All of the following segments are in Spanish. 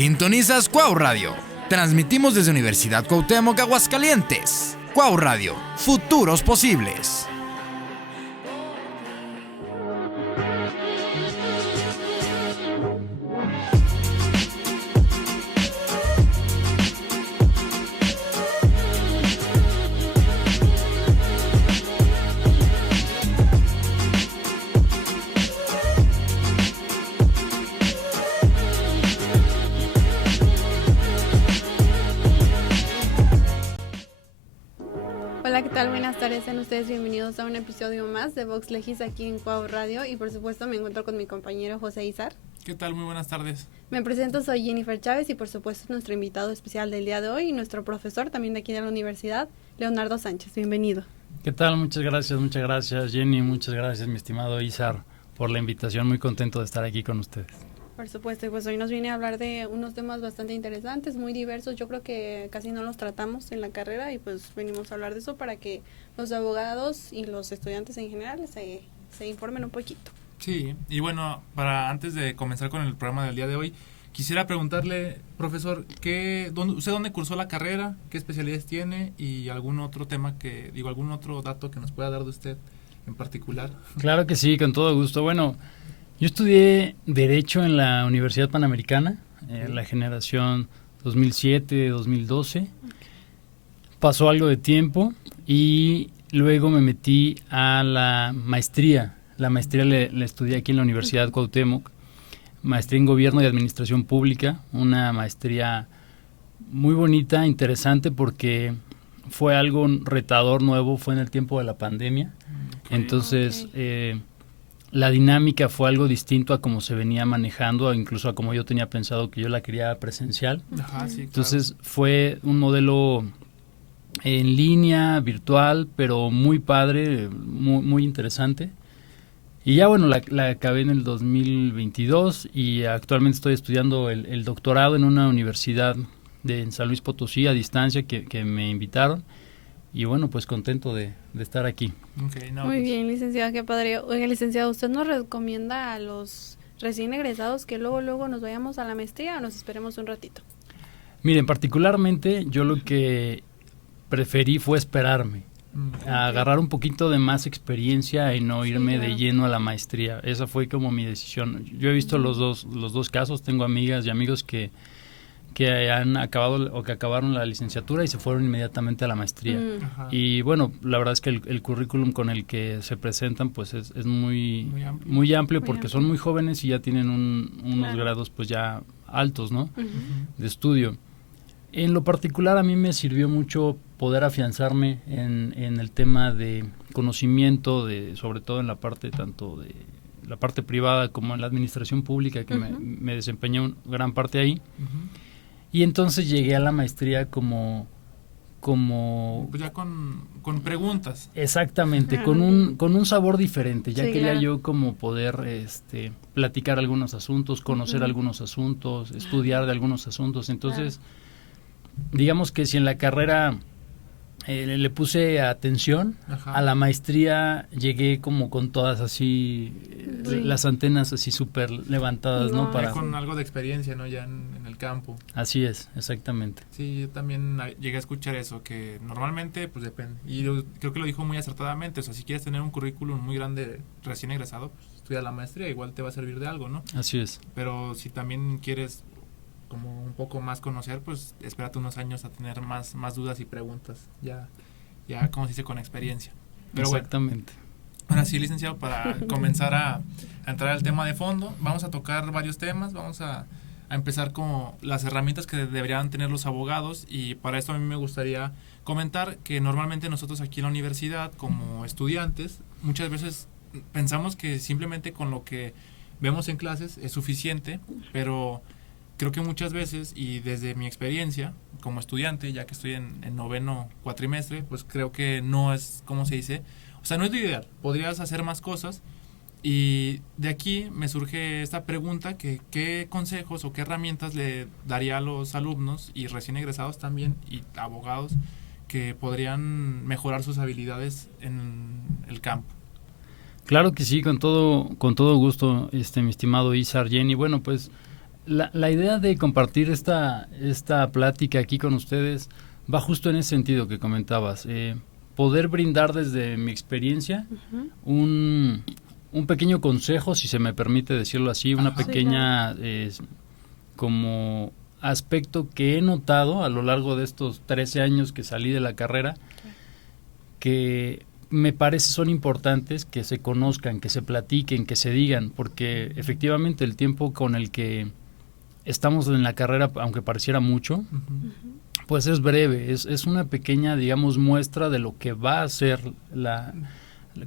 Sintonizas Cuau Radio. Transmitimos desde Universidad Cuauhtémoc, Aguascalientes. Cuau Radio, futuros posibles. Hola, ¿qué tal? Buenas tardes, sean ustedes bienvenidos a un episodio más de Vox Legis aquí en Cuau Radio y por supuesto me encuentro con mi compañero José Izar. ¿Qué tal? Muy buenas tardes. Me presento, soy Jennifer Chávez y por supuesto nuestro invitado especial del día de hoy y nuestro profesor también de aquí de la universidad, Leonardo Sánchez. Bienvenido. ¿Qué tal? Muchas gracias Jenny, muchas gracias mi estimado Izar por la invitación, muy contento de estar aquí con ustedes. Por supuesto, y pues hoy nos viene a hablar de unos temas bastante interesantes, muy diversos, yo creo que casi no los tratamos en la carrera y pues venimos a hablar de eso para que los abogados y los estudiantes en general se informen un poquito. Sí, y bueno, antes de comenzar con el programa del día de hoy, quisiera preguntarle, profesor, ¿usted dónde cursó la carrera? ¿Qué especialidades tiene? Y algún otro tema algún otro dato que nos pueda dar de usted en particular. Claro que sí, con todo gusto. Bueno, yo estudié Derecho en la Universidad Panamericana, la generación 2007-2012. Pasó algo de tiempo y luego me metí a la maestría. La maestría la estudié aquí en la Universidad Cuauhtémoc, maestría en Gobierno y Administración Pública, una maestría muy bonita, interesante porque fue algo retador, nuevo, fue en el tiempo de la pandemia. Entonces, la dinámica fue algo distinto a cómo se venía manejando, incluso a como yo tenía pensado que yo la quería presencial. Ajá, sí, claro. Entonces, fue un modelo en línea, virtual, pero muy padre, muy interesante. Y ya bueno, la acabé en el 2022 y actualmente estoy estudiando el doctorado en una universidad en San Luis Potosí a distancia que me invitaron. Y bueno, pues contento de estar aquí. Okay, Muy bien, licenciado, qué padre. Oiga, licenciado, ¿usted nos recomienda a los recién egresados que luego nos vayamos a la maestría o nos esperemos un ratito? Miren, particularmente yo lo que preferí fue esperarme, a agarrar un poquito de más experiencia y no irme de lleno a la maestría. Esa fue como mi decisión. Yo he visto los dos casos, tengo amigas y amigos que han acabado o que acabaron la licenciatura y se fueron inmediatamente a la maestría. Y bueno, la verdad es que el currículum con el que se presentan pues es muy amplio porque son muy jóvenes y ya tienen unos grados pues ya altos, ¿no? De estudio. En lo particular a mí me sirvió mucho poder afianzarme en el tema de conocimiento, sobre todo en la parte tanto de la parte privada como en la administración pública, que me desempeñé gran parte ahí. Y entonces llegué a la maestría como pues ya con preguntas. Exactamente, con un sabor diferente. Ya quería claro. yo como poder platicar algunos asuntos, conocer algunos asuntos, estudiar de algunos asuntos. Entonces, digamos que si en la carrera le puse atención, a la maestría llegué como con todas así, las antenas así súper levantadas, ¿no? Ya con algo de experiencia, ¿no? Ya en el campo. Así es, exactamente. Sí, yo también llegué a escuchar eso, que normalmente, pues depende. Y yo creo que lo dijo muy acertadamente, o sea, si quieres tener un currículum muy grande recién egresado, pues estudia la maestría, igual te va a servir de algo, ¿no? Así es. Pero si también quieres como un poco más conocer, pues espérate unos años a tener más dudas y preguntas, ya como se dice, con experiencia. Pero exactamente. Bueno, ahora sí, licenciado, para comenzar a entrar al tema de fondo, vamos a tocar varios temas, vamos a empezar con las herramientas que deberían tener los abogados y para esto a mí me gustaría comentar que normalmente nosotros aquí en la universidad como estudiantes muchas veces pensamos que simplemente con lo que vemos en clases es suficiente, pero creo que muchas veces, y desde mi experiencia como estudiante, ya que estoy en noveno cuatrimestre, pues creo que no es, ¿cómo se dice? O sea, no es lo ideal. Podrías hacer más cosas. Y de aquí me surge esta pregunta, que ¿qué consejos o qué herramientas le daría a los alumnos y recién egresados también, y abogados, que podrían mejorar sus habilidades en el campo? Claro que sí, con todo gusto, mi estimado Izar, Jenny. Bueno, pues La idea de compartir esta plática aquí con ustedes va justo en ese sentido que comentabas. Poder brindar desde mi experiencia un pequeño consejo, si se me permite decirlo así, una pequeña como aspecto que he notado a lo largo de estos 13 años que salí de la carrera, que me parece son importantes que se conozcan, que se platiquen, que se digan, porque efectivamente el tiempo con el que estamos en la carrera, aunque pareciera mucho, pues es breve, es una pequeña, digamos, muestra de lo que va a ser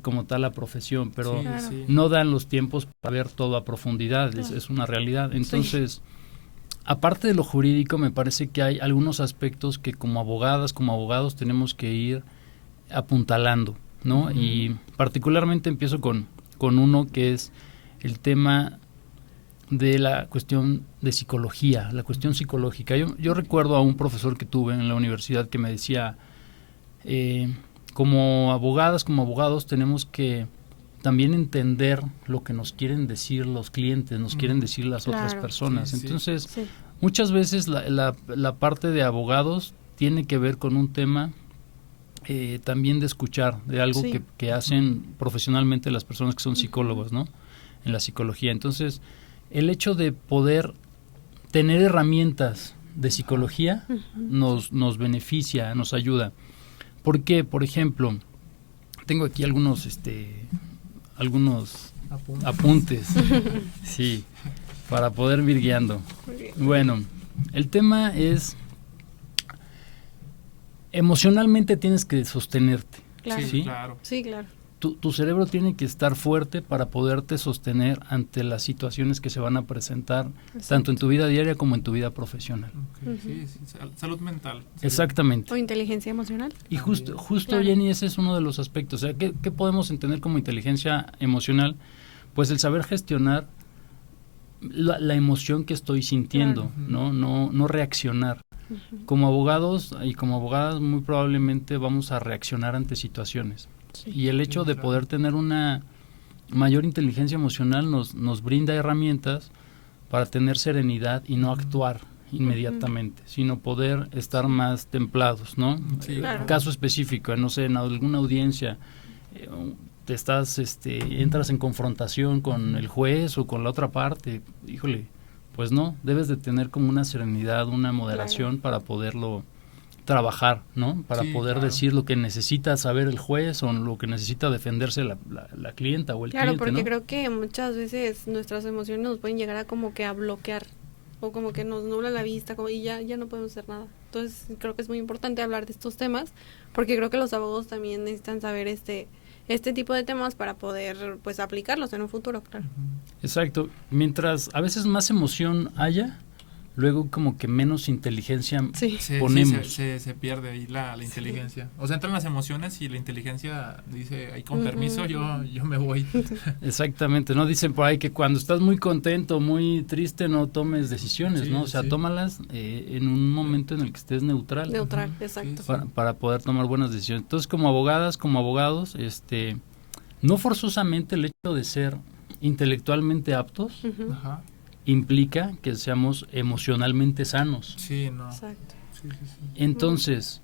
como tal la profesión, pero no dan los tiempos para ver todo a profundidad, es una realidad. Entonces, aparte de lo jurídico, me parece que hay algunos aspectos que como abogadas, como abogados tenemos que ir apuntalando, ¿no? Y particularmente empiezo con uno que es el tema de la cuestión de psicología, la cuestión psicológica. Yo recuerdo a un profesor que tuve en la universidad que me decía, como abogadas, como abogados, tenemos que también entender lo que nos quieren decir los clientes, nos quieren decir las otras personas. Entonces, muchas veces la parte de abogados tiene que ver con un tema también de escuchar, de algo que hacen profesionalmente las personas que son psicólogos, ¿no? En la psicología. Entonces, el hecho de poder tener herramientas de psicología nos beneficia, nos ayuda. Porque, por ejemplo, tengo aquí algunos apuntes sí, para poder ir guiando. Bueno, el tema es emocionalmente tienes que sostenerte. Claro. ¿Sí? Claro. Sí, claro. Tu cerebro tiene que estar fuerte para poderte sostener ante las situaciones que se van a presentar, tanto en tu vida diaria como en tu vida profesional. Salud mental. Exactamente. O inteligencia emocional. Y justo claro. Jenny, ese es uno de los aspectos. O sea, ¿qué podemos entender como inteligencia emocional? Pues el saber gestionar la emoción que estoy sintiendo, claro. No reaccionar. Como abogados y como abogadas muy probablemente vamos a reaccionar ante situaciones. Y el hecho de poder tener una mayor inteligencia emocional nos brinda herramientas para tener serenidad y no actuar inmediatamente, sino poder estar más templados, ¿no? Sí, claro. Caso específico, no sé, en alguna audiencia entras en confrontación con el juez o con la otra parte, híjole, pues no, debes de tener como una serenidad, una moderación para poderlo trabajar, ¿no? Para poder decir lo que necesita saber el juez o lo que necesita defenderse la clienta o el cliente, porque ¿no? creo que muchas veces nuestras emociones nos pueden llegar a como que a bloquear o como que nos nubla la vista y ya no podemos hacer nada. Entonces creo que es muy importante hablar de estos temas porque creo que los abogados también necesitan saber este tipo de temas para poder pues aplicarlos en un futuro, claro. Exacto. Mientras a veces más emoción haya, luego como que menos inteligencia ponemos. Se pierde ahí la inteligencia. O sea, entran las emociones y la inteligencia dice, ahí con permiso, yo me voy. Exactamente, ¿no? Dicen por ahí que cuando estás muy contento, muy triste, no tomes decisiones, ¿no? O sea, tómalas en un momento en el que estés neutral. Neutral, exacto. Para poder tomar buenas decisiones. Entonces, como abogadas, como abogados, no forzosamente el hecho de ser intelectualmente aptos implica que seamos emocionalmente sanos. Sí, no. Exacto. Sí. Entonces,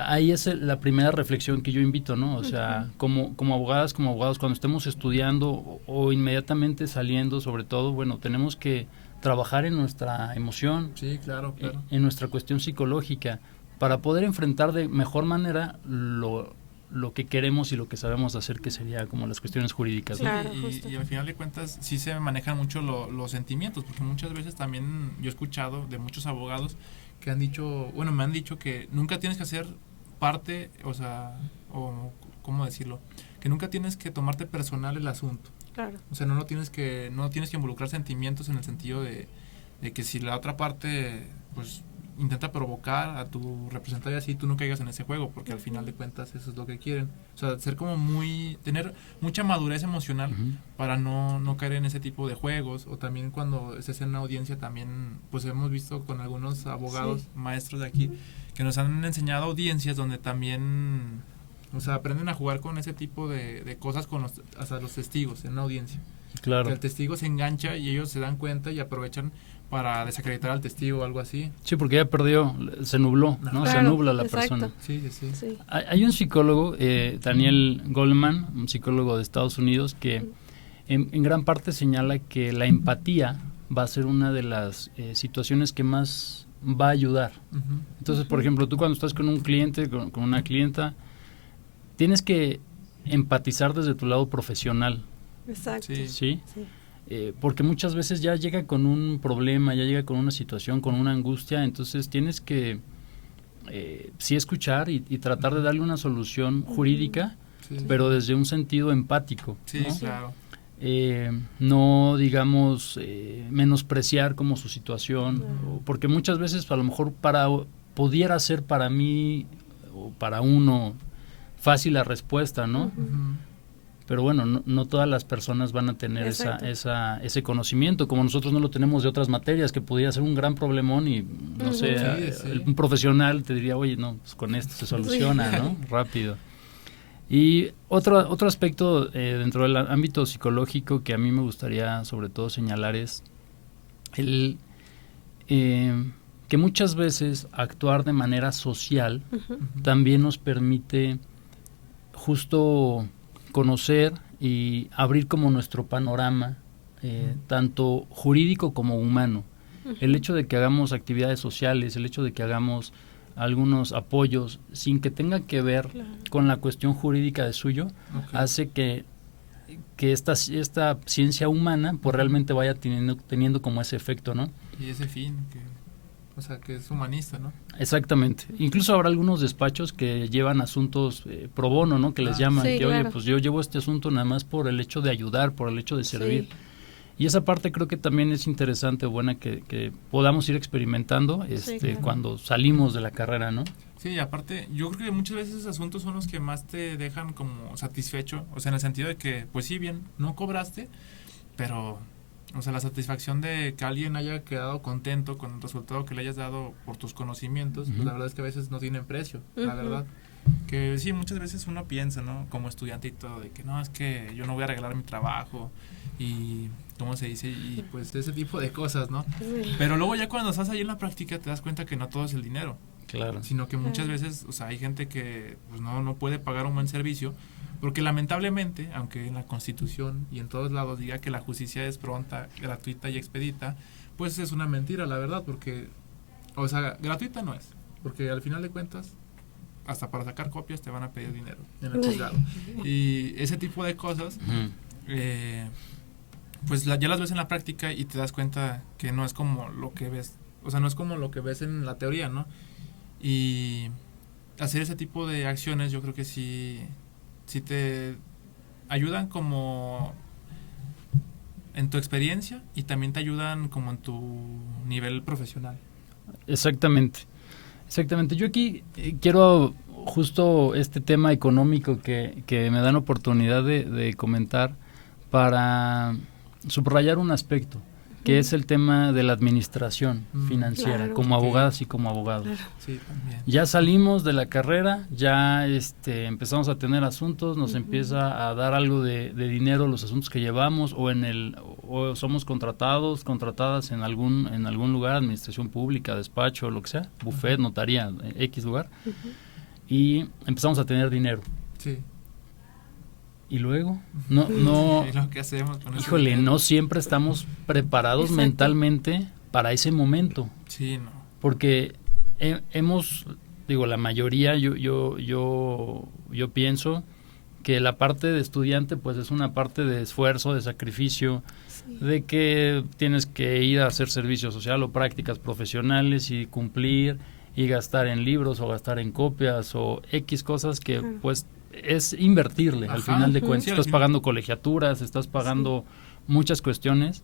ahí es la primera reflexión que yo invito, ¿no? O sea, como abogadas, como abogados, cuando estemos estudiando o inmediatamente saliendo, sobre todo, bueno, tenemos que trabajar en nuestra emoción, sí, claro. En nuestra cuestión psicológica, para poder enfrentar de mejor manera lo que queremos y lo que sabemos hacer, que sería como las cuestiones jurídicas, ¿no? Claro, y al final de cuentas sí se manejan mucho los sentimientos, porque muchas veces también yo he escuchado de muchos abogados que han dicho, me han dicho que nunca tienes que hacer parte, o ¿cómo decirlo? Que nunca tienes que tomarte personal el asunto. Claro. O sea, no tienes que involucrar sentimientos en el sentido de que si la otra parte, pues, intenta provocar a tu representante así, tú no caigas en ese juego, porque al final de cuentas eso es lo que quieren. O sea, ser como tener mucha madurez emocional para no caer en ese tipo de juegos. O también cuando estés en una audiencia también, pues hemos visto con algunos abogados, maestros de aquí, que nos han enseñado audiencias donde también, o sea, aprenden a jugar con ese tipo de cosas hasta los testigos en una audiencia. Claro. Que el testigo se engancha y ellos se dan cuenta y aprovechan para desacreditar al testigo o algo así. Sí, porque ya perdió, se nubló, ¿no? Claro, se nubla la exacto. persona. Sí. Sí. Hay un psicólogo, Daniel Goleman, un psicólogo de Estados Unidos, que en gran parte señala que la empatía va a ser una de las situaciones que más va a ayudar. Ujú. Entonces, por ejemplo, tú cuando estás con un cliente, con una clienta, tienes que empatizar desde tu lado profesional, Exacto. Sí. ¿sí? Sí. Porque muchas veces ya llega con un problema, ya llega con una situación, con una angustia, entonces tienes que sí escuchar y tratar de darle una solución jurídica, Sí. pero desde un sentido empático, Sí, ¿no? claro. No, digamos, menospreciar como su situación, Claro. porque muchas veces a lo mejor pudiera ser para mí o para uno fácil la respuesta, ¿no? Ujú. Ujú. Pero bueno, no todas las personas van a tener Exacto. ese conocimiento, como nosotros no lo tenemos de otras materias, que pudiera ser un gran problemón y, no Ujú. sé, Sí. un profesional te diría, oye, no, pues con esto se soluciona, ¿no? Rápido. Y otro aspecto dentro del ámbito psicológico que a mí me gustaría sobre todo señalar es que muchas veces actuar de manera social Ujú. también nos permite justo conocer y abrir como nuestro panorama, tanto jurídico como humano. El hecho de que hagamos actividades sociales, el hecho de que hagamos algunos apoyos sin que tenga que ver Claro. con la cuestión jurídica de suyo, Ok. hace que esta ciencia humana pues realmente vaya teniendo como ese efecto, ¿no? Y ese fin, o sea, que es humanista, ¿no? Exactamente. Incluso habrá algunos despachos que llevan asuntos pro bono, ¿no? Que les llaman, Sí, que oye, claro. pues yo llevo este asunto nada más por el hecho de ayudar, por el hecho de servir. Sí. Y esa parte creo que también es interesante, buena, que podamos ir experimentando claro. cuando salimos de la carrera, ¿no? Sí, y aparte, yo creo que muchas veces esos asuntos son los que más te dejan como satisfecho, o sea, en el sentido de que, pues sí, bien, no cobraste, pero, o sea, la satisfacción de que alguien haya quedado contento con el resultado que le hayas dado por tus conocimientos, pues la verdad es que a veces no tienen precio, la Ujú. verdad. Que sí, muchas veces uno piensa, ¿no? Como estudiante y todo, de que no, es que yo no voy a regalar mi trabajo y, ¿cómo se dice? Y pues ese tipo de cosas, ¿no? Sí. Pero luego ya cuando estás ahí en la práctica te das cuenta que no todo es el dinero, Claro. sino que muchas Claro. veces, o sea, hay gente que pues no puede pagar un buen servicio, porque lamentablemente, aunque en la Constitución y en todos lados diga que la justicia es pronta, gratuita y expedita, pues es una mentira, la verdad, porque, o sea, gratuita no es, porque al final de cuentas, hasta para sacar copias te van a pedir dinero en el juzgado. Y ese tipo de cosas, Ujú. pues ya las ves en la práctica y te das cuenta que no es como lo que ves, o sea, no es como lo que ves en la teoría, ¿no? Y hacer ese tipo de acciones yo creo que sí te ayudan como en tu experiencia y también te ayudan como en tu nivel profesional. Exactamente. Yo aquí quiero justo este tema económico que me dan oportunidad de comentar para subrayar un aspecto, que es el tema de la administración financiera, Claro. como Ok. abogadas y como abogados. Claro. Sí, también. Ya salimos de la carrera, ya empezamos a tener asuntos, nos empieza a dar algo de dinero los asuntos que llevamos, o somos contratadas en algún lugar, administración pública, despacho, lo que sea, buffet, notaría, X lugar, y empezamos a tener dinero. Sí. Y luego, no, Y lo que hacemos con ese híjole, dinero. no siempre estamos preparados Exacto. mentalmente para ese momento. Sí, no. Porque la mayoría, yo pienso que la parte de estudiante pues es una parte de esfuerzo, de sacrificio, Sí. de que tienes que ir a hacer servicio social o prácticas profesionales y cumplir y gastar en libros o gastar en copias o X cosas que Claro. pues es invertirle al Ajá. final de Ujú. cuentas. Sí, al Estás final. pagando colegiaturas, estás pagando muchas cuestiones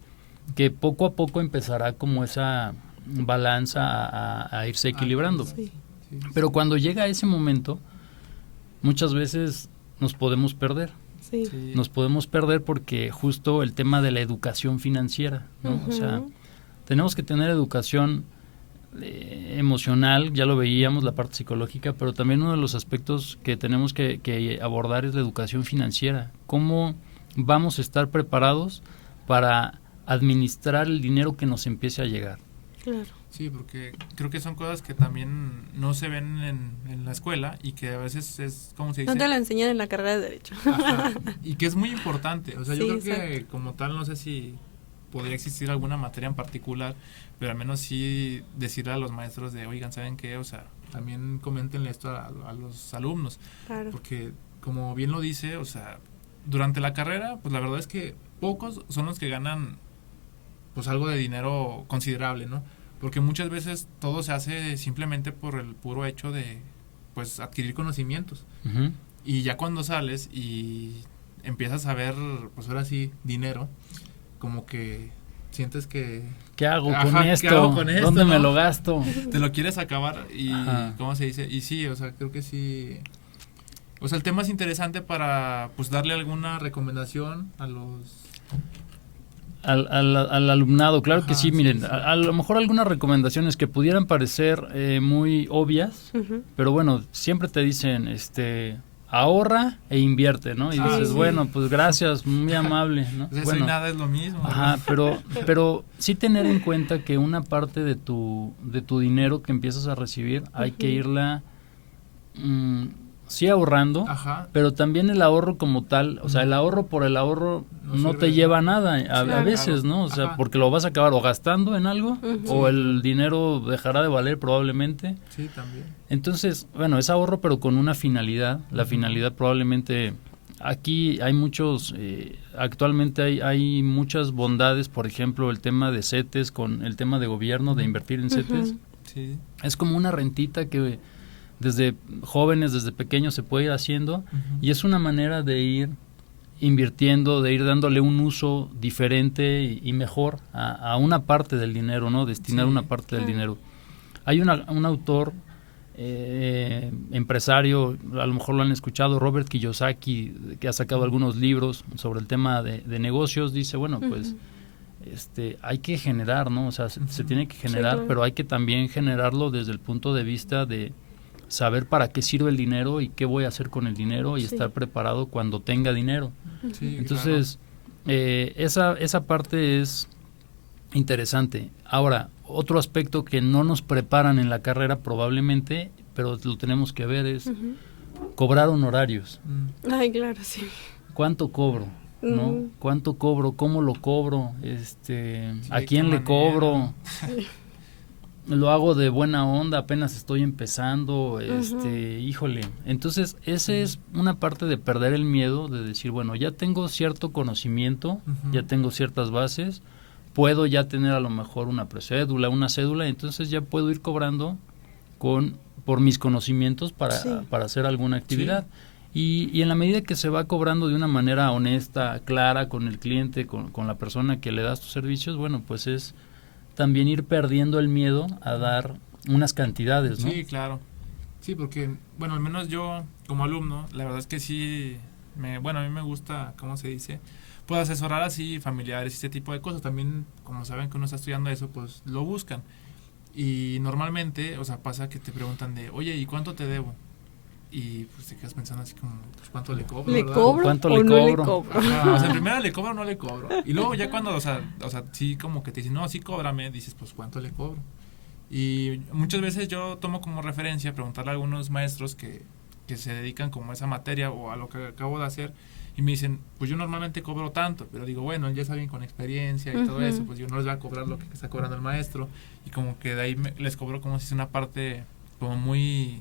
que poco a poco empezará como esa balanza a irse equilibrando. Sí. Sí, Pero cuando llega ese momento, muchas veces nos podemos perder. Sí. sí. Nos podemos perder porque justo el tema de la educación financiera, ¿no? O sea, Ujú. tenemos que tener educación emocional, ya lo veíamos, la parte psicológica, pero también uno de los aspectos que tenemos que abordar es la educación financiera. ¿Cómo vamos a estar preparados para administrar el dinero que nos empiece a llegar. Claro. Sí, porque creo que son cosas que también no se ven en la escuela y que a veces es, ¿cómo se dice? No te lo enseñan en la carrera de Derecho. Ajá, y que es muy importante. O sea, yo Sí, creo que exacto. como tal, no sé si podría existir alguna materia en particular, pero al menos sí decirle a los maestros de, oigan, ¿saben qué? O sea, también coméntenle esto a los alumnos, Claro. porque como bien lo dice, o sea, durante la carrera, pues la verdad es que pocos son los que ganan pues algo de dinero considerable, ¿no? Porque muchas veces todo se hace simplemente por el puro hecho de pues adquirir conocimientos. Uh-huh. Y ya cuando sales y empiezas a ver, pues ahora sí, dinero, como que sientes que ¿Qué hago Ajá, con ¿qué esto? hago con esto, ¿Dónde me no? lo gasto? te lo quieres acabar y, Ajá. ¿cómo se dice? Y sí, o sea, creo que sí. O sea, el tema es interesante para, pues, darle alguna recomendación a los... Al alumnado, claro que Ajá, sí, miren, sí. A lo mejor algunas recomendaciones que pudieran parecer muy obvias, Ujú. pero bueno, siempre te dicen, ahorra e invierte, ¿no? Y Ah, dices, sí. bueno, pues gracias, muy amable, ¿no? Pues eso Bueno, y nada es lo mismo. ajá, ¿verdad? pero sí tener en cuenta que una parte de tu dinero que empiezas a recibir hay que Ujú. irla sí ahorrando, Ajá. pero también el ahorro como tal, o sea, el ahorro por el ahorro No no sirve te de lleva a nada. nada, a Claro. veces, ¿no? O sea, Ajá. porque lo vas a acabar o gastando en algo Ujú. o Sí. el dinero dejará de valer probablemente. Sí, también. Entonces, bueno, es ahorro pero con una finalidad. La Ujú. finalidad probablemente, aquí hay muchos, actualmente hay muchas bondades, por ejemplo, el tema de CETES con el tema de gobierno, de invertir en CETES. Ujú. Sí. Es como una rentita que desde jóvenes, desde pequeños se puede ir haciendo Ujú. y es una manera de ir invirtiendo, de ir dándole un uso diferente y mejor a una parte del dinero, ¿no? Destinar Sí, una parte del claro. dinero. Hay un autor empresario, a lo mejor lo han escuchado, Robert Kiyosaki, que ha sacado algunos libros sobre el tema de negocios, dice, bueno, pues hay que generar, ¿no? O sea, se Ujú. tiene que Sí, generar, claro. pero hay que también generarlo desde el punto de vista de saber para qué sirve el dinero y qué voy a hacer con el dinero y Sí. estar preparado cuando tenga dinero. Sí, Entonces, esa parte es interesante. Ahora, otro aspecto que no nos preparan en la carrera probablemente, pero lo tenemos que ver, es Ujú. cobrar honorarios. claro. Ay, claro, sí. ¿Cuánto cobro? ¿no? Ujú. ¿Cuánto cobro? ¿Cómo lo cobro? ¿A de quién qué le manera. cobro? Lo hago de buena onda, apenas estoy empezando, híjole. Entonces, esa es una parte de perder el miedo, de decir, bueno, ya tengo cierto conocimiento, Ujú. ya tengo ciertas bases, puedo ya tener a lo mejor una precédula, una cédula, entonces ya puedo ir cobrando por mis conocimientos Sí. para hacer alguna actividad. Y en la medida que se va cobrando de una manera honesta, clara, con el cliente, con la persona que le das tus servicios, bueno, pues es también ir perdiendo el miedo a dar unas cantidades, ¿no? Sí, claro. Sí, porque, bueno, al menos yo como alumno, la verdad es que sí, a mí me gusta, ¿cómo se dice? Pues asesorar así familiares y ese tipo de cosas. También, como saben que uno está estudiando eso, pues lo buscan. Y normalmente, o sea, pasa que te preguntan de, oye, ¿y cuánto te debo? Y pues te quedas pensando así como, pues ¿cuánto le cobro? ¿Le ¿verdad? cobro ¿Cuánto o le no le cobro? cobro? Ajá, o sea, primero le cobro o no le cobro. Y luego ya cuando, o sea, sí como que te dicen, no, sí cóbrame, dices, pues ¿cuánto le cobro? Y muchas veces yo tomo como referencia preguntarle a algunos maestros que se dedican como a esa materia o a lo que acabo de hacer y me dicen, pues yo normalmente cobro tanto, pero digo, bueno, ya saben con experiencia y todo eso, pues yo no les voy a cobrar lo que está cobrando el maestro y como que de ahí les cobro como si es una parte como muy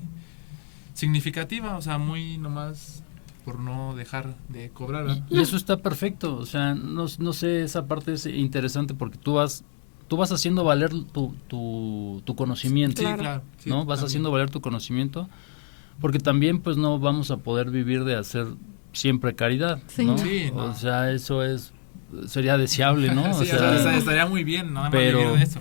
significativa, o sea, muy nomás por no dejar de cobrar, ¿verdad? Y eso está perfecto, o sea, no sé, esa parte es interesante porque tú vas haciendo valer tu conocimiento, Sí, Claro. claro. Sí, ¿no? Vas también. haciendo valer tu conocimiento, porque también pues no vamos a poder vivir de hacer siempre caridad, Sí. ¿no? Sí, no. O sea, sería deseable, ¿no? Sí, O sea, estaría muy bien, nada más pero- vivir de eso,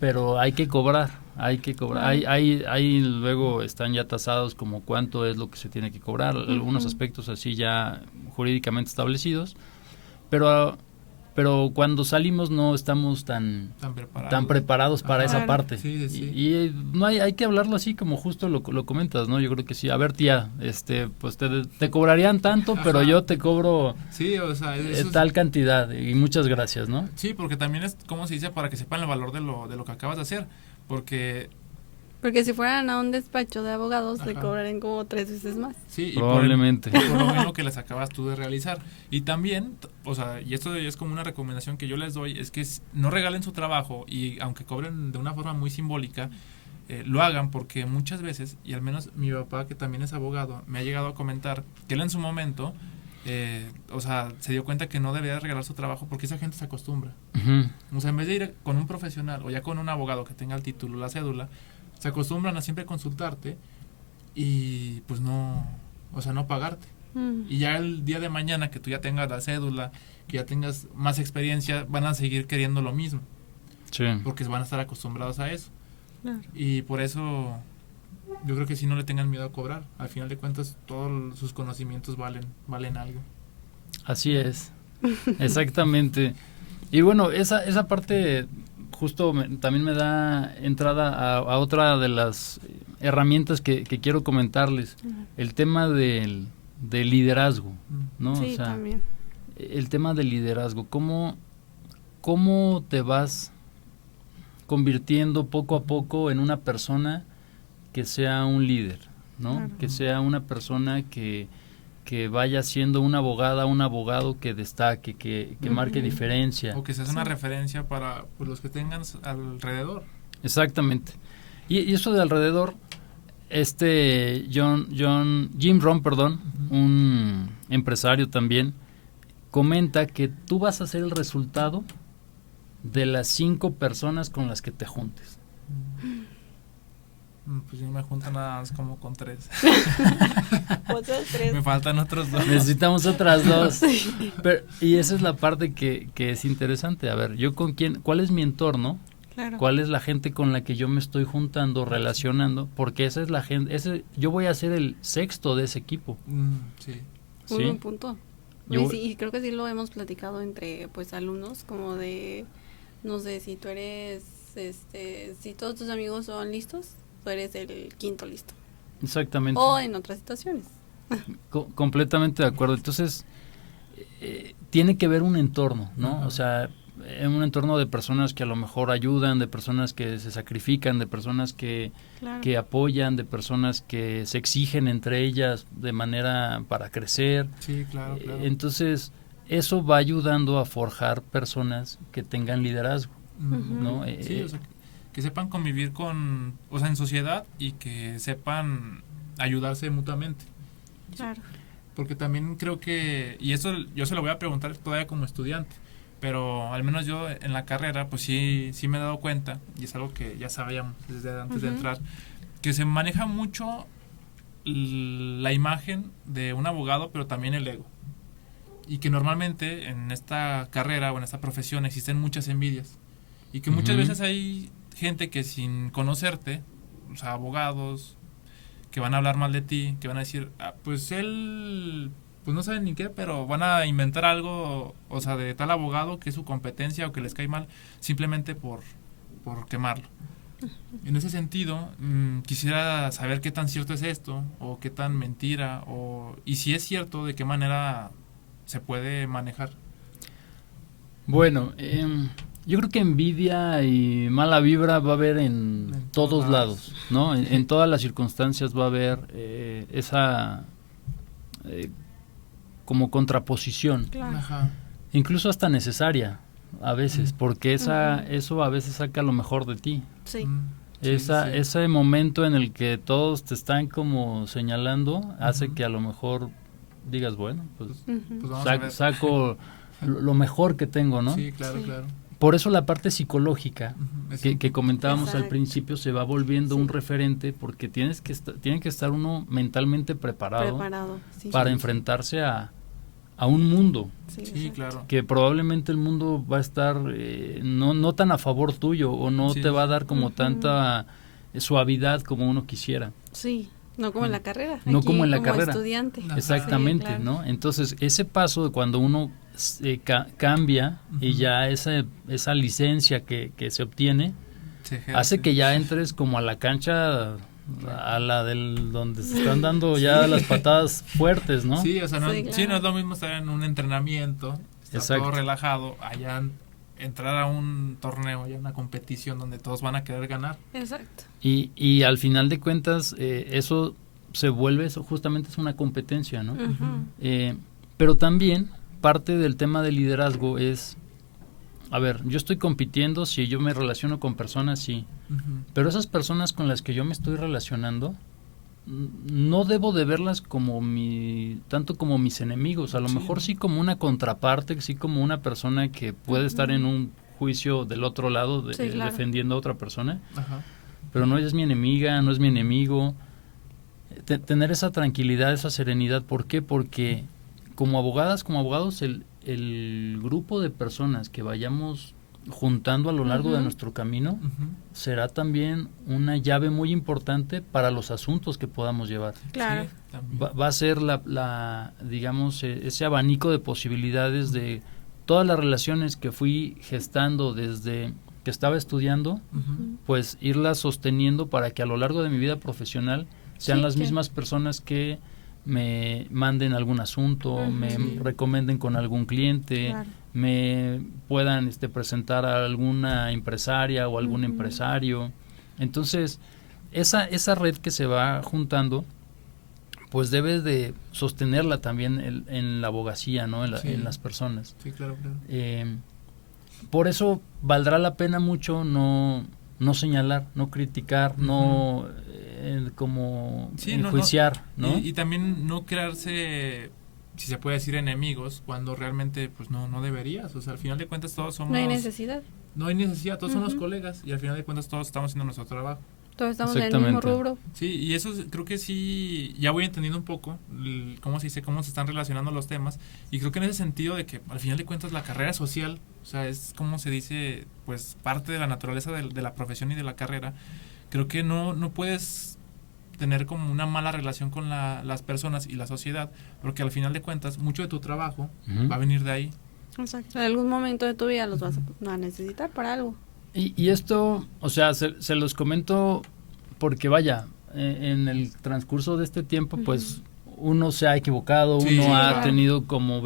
pero hay que cobrar. Claro. Hay luego están ya tasados como cuánto es lo que se tiene que cobrar, algunos aspectos así ya jurídicamente establecidos, pero pero cuando salimos no estamos tan preparados para esa parte. Sí, sí. Y no hay que hablarlo así como justo lo comentas, ¿no? Yo creo que sí. A ver, tía, pues te cobrarían tanto, pero yo te cobro sí, o sea, tal cantidad y muchas gracias, ¿no? Sí, porque también es, como se dice, para que sepan el valor de lo que acabas de hacer, porque si fueran a un despacho de abogados, le cobrarían como 3 veces más. Sí, probablemente. Y por lo mismo que les acabas tú de realizar. Y también, o sea, y esto es como una recomendación que yo les doy, es que no regalen su trabajo y aunque cobren de una forma muy simbólica, lo hagan, porque muchas veces, y al menos mi papá, que también es abogado, me ha llegado a comentar que él en su momento, o sea, se dio cuenta que no debía regalar su trabajo porque esa gente se acostumbra. O sea, en vez de ir con un profesional o ya con un abogado que tenga el título, la cédula, se acostumbran a siempre consultarte y pues no pagarte. Y ya el día de mañana que tú ya tengas la cédula, que ya tengas más experiencia, van a seguir queriendo lo mismo. Sí. Porque van a estar acostumbrados a eso. Claro. Y por eso yo creo que sí, no le tengan miedo a cobrar. Al final de cuentas, todos sus conocimientos valen algo. Así es. Exactamente. Y bueno, esa parte justo también me da entrada a otra de las herramientas que quiero comentarles. El tema del liderazgo, ¿no? Sí, o sea, también. El tema del liderazgo. ¿Cómo te vas convirtiendo poco a poco en una persona que sea un líder, ¿no? Claro. Que sea una persona que vaya siendo una abogada, un abogado que destaque, que marque diferencia. O que seas una referencia para los que tengan alrededor. Exactamente. Y eso de alrededor, Jim Rohn, un empresario también, comenta que tú vas a ser el resultado de las 5 personas con las que te juntes. Pues yo me junto nada más como con 3. Otras 3. Me faltan otros 2. Necesitamos otras 2. Sí. Y esa es la parte que es interesante. A ver, yo ¿cuál es mi entorno? Claro. ¿Cuál es la gente con la que yo me estoy juntando, relacionando? Porque esa es la gente, yo voy a ser el sexto de ese equipo. Sí. Muy buen punto. Y creo que sí lo hemos platicado entre pues alumnos, como de, no sé, si tú eres, si todos tus amigos son listos, tú eres el 5º listo. Exactamente. O en otras situaciones. Completamente de acuerdo. Entonces, tiene que ver un entorno, ¿no? Uh-huh. O sea, en un entorno de personas que a lo mejor ayudan, de personas que se sacrifican, de personas que apoyan, de personas que se exigen entre ellas de manera para crecer. Sí, claro. Entonces, eso va ayudando a forjar personas que tengan liderazgo, Uh-huh. ¿no? Sí, o sea, que sepan convivir en sociedad y que sepan ayudarse mutuamente. Claro. Porque también creo que, y eso yo se lo voy a preguntar todavía como estudiante, pero al menos yo en la carrera pues sí me he dado cuenta, y es algo que ya sabíamos desde antes de entrar, que se maneja mucho la imagen de un abogado, pero también el ego. Y que normalmente en esta carrera o en esta profesión existen muchas envidias. Y que muchas veces hay gente que sin conocerte, o sea, abogados, que van a hablar mal de ti, que van a decir, pues él, pues no saben ni qué, pero van a inventar algo, o sea, de tal abogado que es su competencia o que les cae mal, simplemente por quemarlo. En ese sentido, quisiera saber qué tan cierto es esto, o qué tan mentira, y si es cierto, de qué manera se puede manejar. Bueno, yo creo que envidia y mala vibra va a haber en todos lados, ¿no? En todas las circunstancias va a haber esa como contraposición, Claro. Ajá. incluso hasta necesaria a veces, porque eso a veces saca lo mejor de ti. Sí. Ese momento en el que todos te están como señalando hace que a lo mejor digas, bueno, pues vamos a ver. saco lo mejor que tengo, ¿no? Sí, claro, claro. Por eso la parte psicológica que comentábamos al Exacto. principio se va volviendo un referente, porque tiene que estar uno mentalmente preparado sí. para enfrentarse a un mundo Sí, claro. que probablemente el mundo va a estar no tan a favor tuyo, o no te va a dar como tanta suavidad como uno quisiera. Sí, no como en la carrera. No Aquí, como en la carrera. Estudiante. Exactamente, Sí, claro. ¿no? Entonces, ese paso de cuando uno cambia y ya esa licencia que se obtiene hace que ya entres como a la cancha, a la del donde se están dando ya las patadas fuertes, ¿no? Sí, o sea, no es lo mismo estar en un entrenamiento, estar todo relajado, allá entrar a un torneo, allá una competición donde todos van a querer ganar. Exacto. Y al final de cuentas, eso se vuelve, justamente es una competencia, ¿no? Pero también parte del tema del liderazgo es, a ver, yo estoy compitiendo, si yo me relaciono con personas, sí, pero esas personas con las que yo me estoy relacionando, no debo de verlas como tanto como mis enemigos, a lo mejor sí como una contraparte, sí como una persona que puede estar en un juicio del otro lado, defendiendo a otra persona, pero no es mi enemiga, no es mi enemigo. Tener esa tranquilidad, esa serenidad, ¿por qué? Porque como abogados, el grupo de personas que vayamos juntando a lo largo de nuestro camino será también una llave muy importante para los asuntos que podamos llevar. Claro. Sí, va a ser digamos, ese abanico de posibilidades de todas las relaciones que fui gestando desde que estaba estudiando, pues irlas sosteniendo para que a lo largo de mi vida profesional sean las mismas personas que me manden algún asunto, me recomienden con algún cliente, me puedan presentar a alguna empresaria o algún empresario. Entonces, esa red que se va juntando, pues debes de sostenerla también en la abogacía, ¿no? En las personas. Sí, claro. Por eso valdrá la pena mucho no señalar, no criticar, no como enjuiciar, ¿no? Y también no crearse, si se puede decir, enemigos, cuando realmente pues no deberías. O sea, al final de cuentas todos somos... No hay necesidad. No hay necesidad, todos somos colegas y al final de cuentas todos estamos haciendo nuestro trabajo. Todos estamos en el mismo rubro. Sí, y eso creo que sí, ya voy entendiendo un poco cómo se dice, cómo se están relacionando los temas, y creo que en ese sentido de que al final de cuentas la carrera social, o sea, es como se dice, pues parte de la naturaleza de la profesión y de la carrera. Creo que no puedes tener como una mala relación con las personas y la sociedad, porque al final de cuentas mucho de tu trabajo va a venir de ahí. Exacto, en algún momento de tu vida los vas a necesitar para algo. Y esto, o sea, se los comento porque vaya, en el transcurso de este tiempo, pues uno se ha equivocado, uno ha tenido como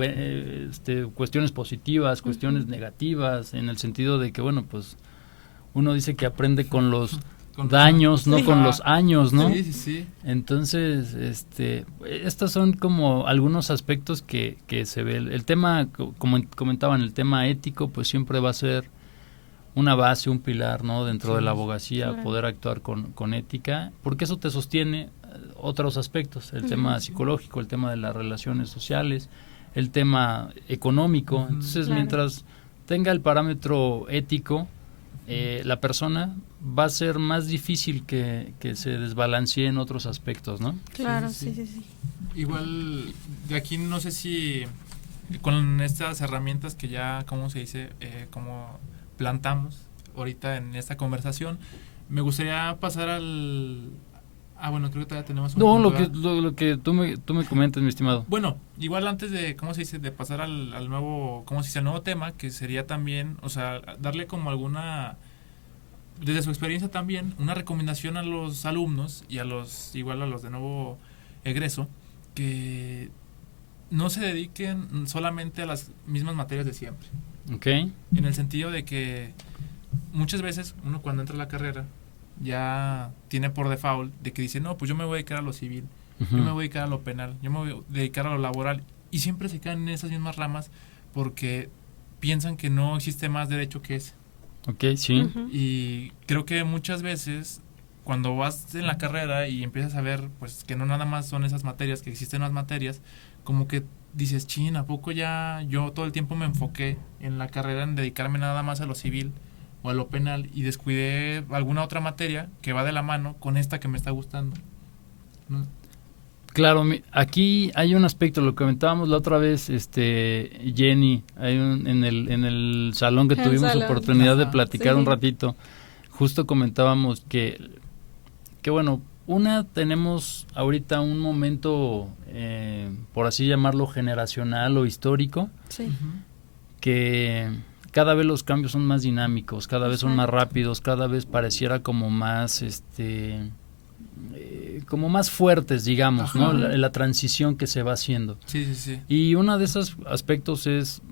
cuestiones positivas, cuestiones negativas, en el sentido de que, bueno, pues uno dice que aprende con los daños, no con los años, ¿no? Sí. Entonces, estos son como algunos aspectos que se ve. El tema, como comentaban, el tema ético, pues siempre va a ser una base, un pilar, ¿no? Dentro de la abogacía, poder actuar con ética, porque eso te sostiene otros aspectos, el tema psicológico, el tema de las relaciones sociales, el tema económico. Entonces, mientras tenga el parámetro ético, la persona va a ser más difícil que se desbalancee en otros aspectos, ¿no? Claro, sí. Igual, de aquí no sé si con estas herramientas que ya, ¿cómo se dice? Como plantamos ahorita en esta conversación, me gustaría pasar bueno, creo que todavía tenemos un punto, lo que tú me comentas, mi estimado. Bueno, igual antes de, ¿cómo se dice? De pasar al nuevo, ¿cómo se dice? Al nuevo tema, que sería también, o sea, darle como alguna, desde su experiencia también, una recomendación a los alumnos y igual a los de nuevo egreso, que no se dediquen solamente a las mismas materias de siempre. Okay. En el sentido de que muchas veces uno cuando entra a la carrera ya tiene por default de que dice, no, pues yo me voy a dedicar a lo civil, yo me voy a dedicar a lo penal, yo me voy a dedicar a lo laboral, y siempre se caen en esas mismas ramas porque piensan que no existe más derecho que ese. Okay, sí. Y creo que muchas veces cuando vas en la carrera y empiezas a ver pues que no nada más son esas materias, que existen más materias, como que dices, chin, ¿a poco ya yo todo el tiempo me enfoqué en la carrera en dedicarme nada más a lo civil o a lo penal y descuidé alguna otra materia que va de la mano con esta que me está gustando? ¿No? Claro, aquí hay un aspecto, lo comentábamos la otra vez, Jenny, en el salón que tuvimos oportunidad de platicar un ratito, justo comentábamos que bueno, Tenemos ahorita un momento, por así llamarlo, generacional o histórico, Sí. que cada vez los cambios son más dinámicos, cada vez son más rápidos, cada vez pareciera como más, como más fuertes, digamos, ¿no? La transición que se va haciendo. Sí. Y uno de esos aspectos es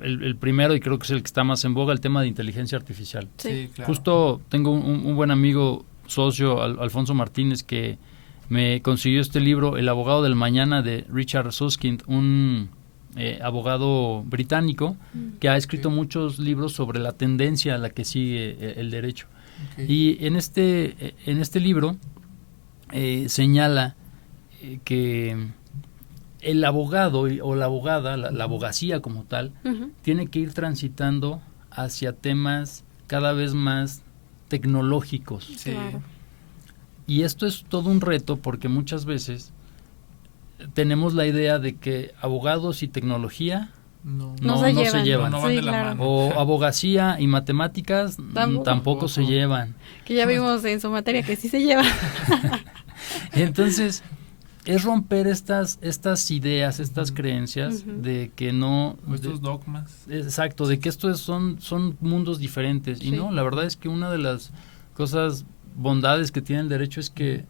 el primero, y creo que es el que está más en boga, el tema de inteligencia artificial. Sí. Claro. Justo tengo un buen amigo, socio, Alfonso Martínez, que me consiguió este libro, El abogado del mañana, de Richard Susskind, un abogado británico que ha escrito muchos libros sobre la tendencia a la que sigue el derecho. Y en este libro señala que el abogado o la abogada, la abogacía como tal, tiene que ir transitando hacia temas cada vez más tecnológicos. Sí. Claro. Y esto es todo un reto porque muchas veces tenemos la idea de que abogados y tecnología No se llevan. No van Sí, de la claro. mano. O abogacía y matemáticas tampoco se llevan. Que ya vimos en su materia que sí se lleva. Entonces, es romper estas ideas, estas creencias de que no... O estos dogmas. Exacto, de que estos son mundos diferentes. Y Sí. no, la verdad es que una de las cosas, bondades que tiene el derecho es que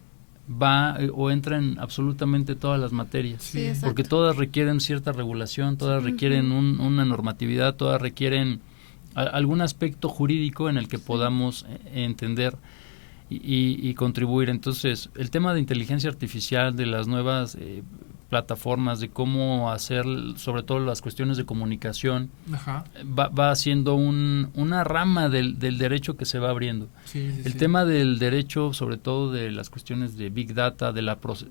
va o entra en absolutamente todas las materias. Sí, exacto. Porque todas requieren cierta regulación, todas requieren una normatividad, todas requieren algún aspecto jurídico en el que podamos entender y contribuir. Entonces, el tema de inteligencia artificial, de las nuevas plataformas, de cómo hacer sobre todo las cuestiones de comunicación, Ajá. va siendo una rama del derecho que se va abriendo. El tema del derecho, sobre todo de las cuestiones de Big Data,